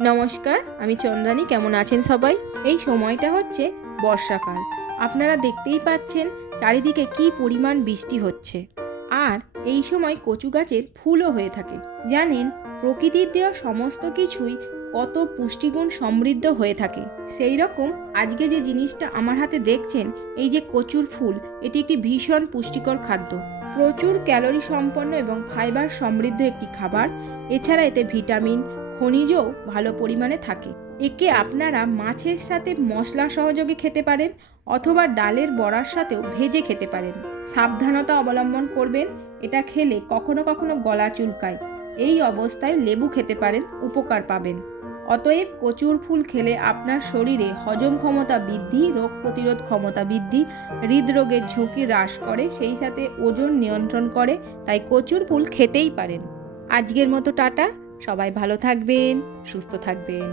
নমস্কার, আমি চন্দ্রানী। কেমন আছেন সবাই? এই সময়টা হচ্ছে বর্ষাকাল। আপনারা দেখতেই পাচ্ছেন চারিদিকে কি পরিমাণ বৃষ্টি হচ্ছে। আর এই সময় কচু গাছের ফুলও হয়ে থাকে। জানেন, প্রকৃতির দেওয়া সমস্ত কিছুই কত পুষ্টিগুণ সমৃদ্ধ হয়ে থাকে। সেই রকম আজকে যে জিনিসটা আমার হাতে দেখছেন, এই যে কচুর ফুল, এটি একটি ভীষণ পুষ্টিকর খাদ্য। প্রচুর ক্যালোরি সম্পন্ন এবং ফাইবার সমৃদ্ধ একটি খাবার। এছাড়া এতে ভিটামিন, খনিজও ভালো পরিমাণে থাকে। একে আপনারা মাছের সাথে মশলা সহযোগে খেতে পারেন অথবা ডালের বড়ার সাথেও ভেজে খেতে পারেন। সাবধানতা অবলম্বন করবেন, এটা খেলে কখনো কখনো গলা চুলকায়। এই অবস্থায় লেবু খেতে পারেন, উপকার পাবেন। অতএব কচুর ফুল খেলে আপনার শরীরে হজম ক্ষমতা বৃদ্ধি, রোগ প্রতিরোধ ক্ষমতা বৃদ্ধি, হৃদরোগের ঝুঁকি হ্রাস করে, সেই সাথে ওজন নিয়ন্ত্রণ করে। তাই কচুর ফুল খেতেই পারেন। আজকের মতো টাটা। সবাই ভালো থাকবেন, সুস্থ থাকবেন।